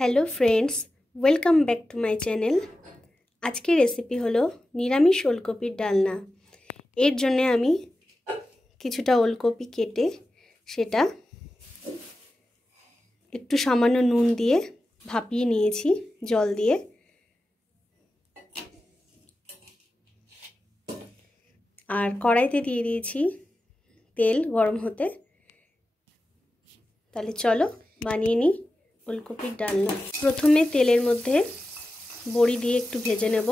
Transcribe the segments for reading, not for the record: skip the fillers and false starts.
Hello friends, welcome back to my channel. आज के recipe hello निरामिष ओलकपिर डालना। एर जन्य आमी किछुटा ओलकपि केटे सेटा एकटू सामान्य नुन दिए भापिए निएछि जल दिए। और कड़ाईते दिए दिएछि तेल गरम होते। ताहले चलो बानिए निई ओलकपिर डालना। प्रथमे तेलेर मध्य बड़ी दिए एकटू भेजे नेब।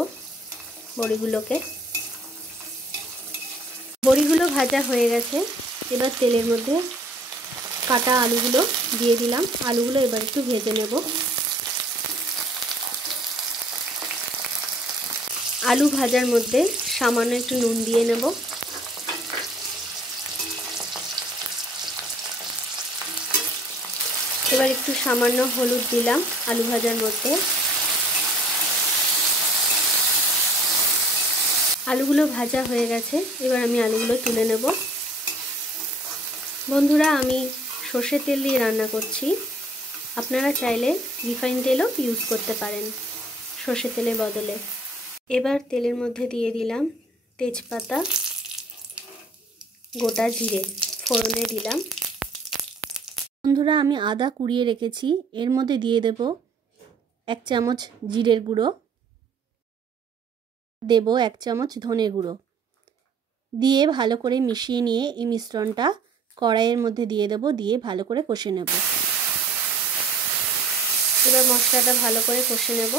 बड़ीगुलो भाजा हये गेछे। एबार तेलेर मध्य काटा आलुगुलो दिए दिलाम। आलुगुलो एबार एकटू भेजे नेब। आलू भाजार मध्य सामान्य एकटू नुन दिए नेब। एबार एकटू सामान्य हलुद दिलाम आलू भाजार मध्य। आलुगुलो भाजा हये गेछे। एबार आमी आलुगुलो तुले नेब। बंधुरा आमी सर्षेर तेल दिए रान्ना करछि। आपनारा चाइले रिफाइन तेलও इउज करते पारेन सर्षेर तेलेर बदले। एबार तेलेर मध्य दिए दिलाम तेजपाता, गोटा जिरे फोड़ने दिलाम। बंधुरा आमी आदा कुड़िए रेखेछि। एर मध्य दिए देब 1 चामच जिरेर गुड़ो, देब 1 चामच धने गुड़ो दिए भालो करे मिशिए निये এই মিশ্রণটা কড়াইয়ের মধ্যে দিয়ে দেব। দিয়ে ভালো করে কষে নেব। এবার মশলাটা ভালো করে কষে নেব।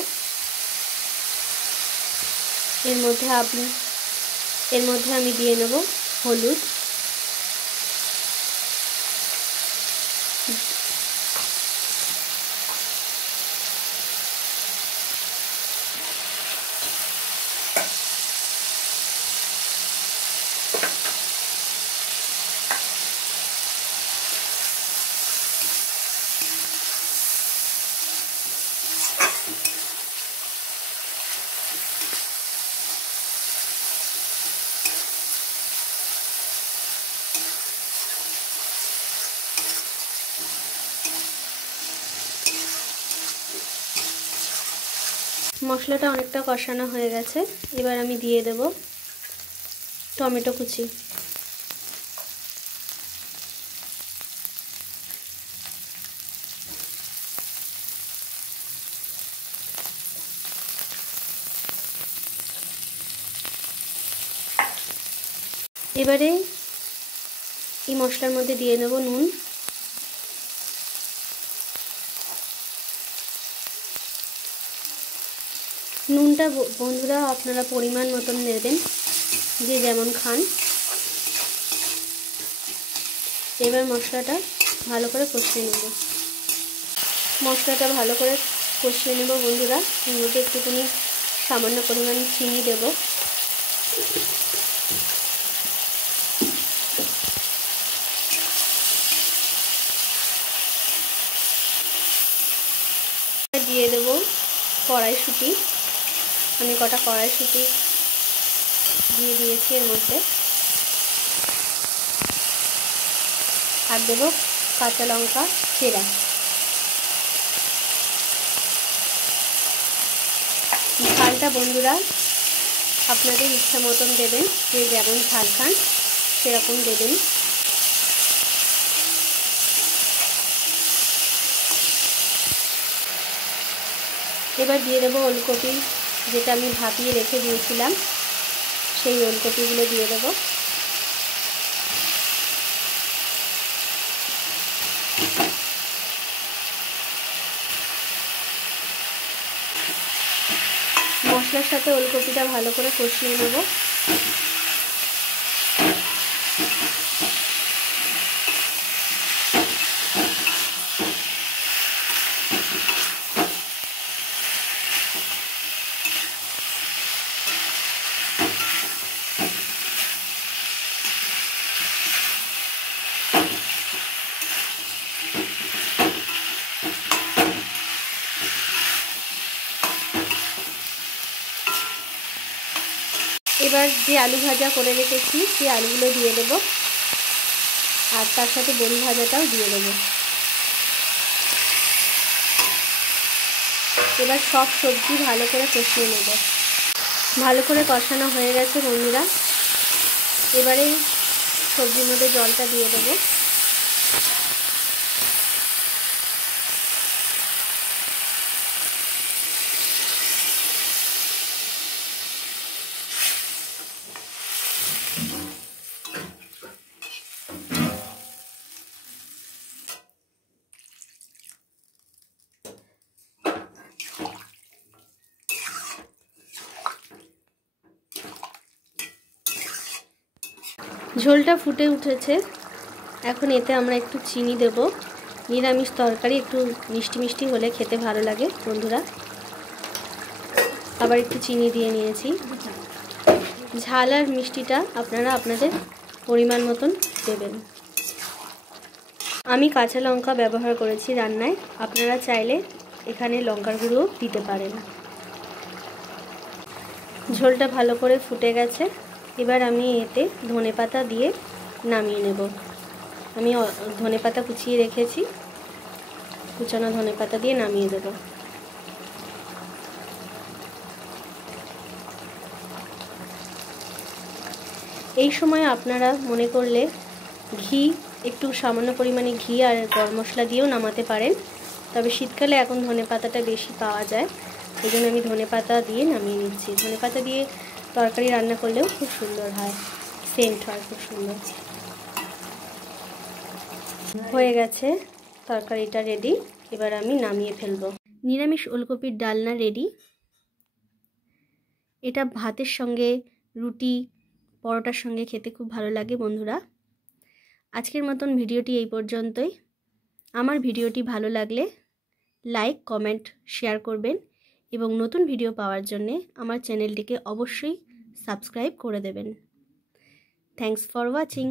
এর মধ্যে আমি দিয়ে নেব হলুদ, মশলাটা অনেকটা কষানো হয়ে গেছে। এবার আমি দিয়ে দেব টমেটো কুচি। এবারে এই মশলার মধ্যে দিয়ে নেব নুন। নুনটা বন্ধুরা আপনারা পরিমাণ মতন নেবেন, যে যেমন খান। এবার মশলাটা ভালো করে কষিয়ে নেব। মশলাটা ভালো করে কষিয়ে নেব বন্ধুরা। এর মধ্যে একটুখানি সামান্য পরিমাণ চিনি দেব। দিয়ে দেব কড়াইশুঁটি। আমি কটা কড়াইশুঁটি দিয়ে দিয়েছি এর মধ্যে। আর দেব কাঁচা লঙ্কা চেরা। ঝালটা বন্ধুরা আপনাদের ইচ্ছা মতন দেবেন, যে যেমন ঝাল খান সেরকম দেবেন। এবার দিয়ে দেব ওলকপি, যেটা আমি ভাপিয়ে রেখে দিয়েছিলাম সেই ওলকপিগুলো দিয়ে দেব। মশলার সাথে ওলকপিটা ভালো করে কষিয়ে নেব। এবার যে আলু ভাজা করে রেখেছি সেই আলুগুলো দিয়ে দেব। আর তার সাথে বড়ি ভাজাটাও দিয়ে দেব। এবার সব সবজি ভালো করে কষিয়ে নেব। ভালো করে কষানো হয়ে গেছে বন্ধুরা। এবারে সবজির মধ্যে জলটা দিয়ে দেবো। ঝোলটা ফুটে উঠেছে। এখন এতে আমরা একটু চিনি দেব। নিরামিষ তরকারি একটু মিষ্টি মিষ্টি হলে খেতে ভালো লাগে বন্ধুরা। আবার একটু চিনি দিয়ে নিয়েছি। ঝাল আর মিষ্টিটা আপনারা আপনাদের পরিমাণ মতন দেবেন। আমি কাঁচা লঙ্কা ব্যবহার করেছি রান্নায়, আপনারা চাইলে এখানে লঙ্কার গুঁড়ো দিতে পারেন। ঝোলটা ভালো করে ফুটে গেছে। এবার আমি এতে ধনেপাতা দিয়ে নামিয়ে নেব। আমি ধনেপাতা কুচিয়ে রেখেছি, কুচানো ধনেপাতা দিয়ে নামিয়ে দেব। এই সময় আপনারা মনে করলে ঘি, একটু সামান্য পরিমাণে ঘি আর গরম মশলা দিয়েও নামাতে পারেন। তবে শীতকালে এখন ধনেপাতাটা বেশি পাওয়া যায়, এই জন্য আমি ধনেপাতা দিয়ে নামিয়ে নিচ্ছি। ধনেপাতা দিয়ে তরকারি রান্না করলেও খুব সুন্দর হয়, সেন্ট হয় খুব সুন্দর। হয়ে গেছে তরকারিটা রেডি। এবার আমি নামিয়ে ফেলবো। নিরামিষ ওলকপির ডালনা রেডি। এটা ভাতের সঙ্গে, রুটি, পরোটার সঙ্গে খেতে খুব ভালো লাগে বন্ধুরা। আজকের মতন ভিডিওটি এই পর্যন্তই। আমার ভিডিওটি ভালো লাগলে লাইক, কমেন্ট, শেয়ার করবেন এবং নতুন ভিডিও পাওয়ার জন্যে আমার চ্যানেলটিকে অবশ্যই সাবস্ক্রাইব করে দেবেন। Thanks for watching.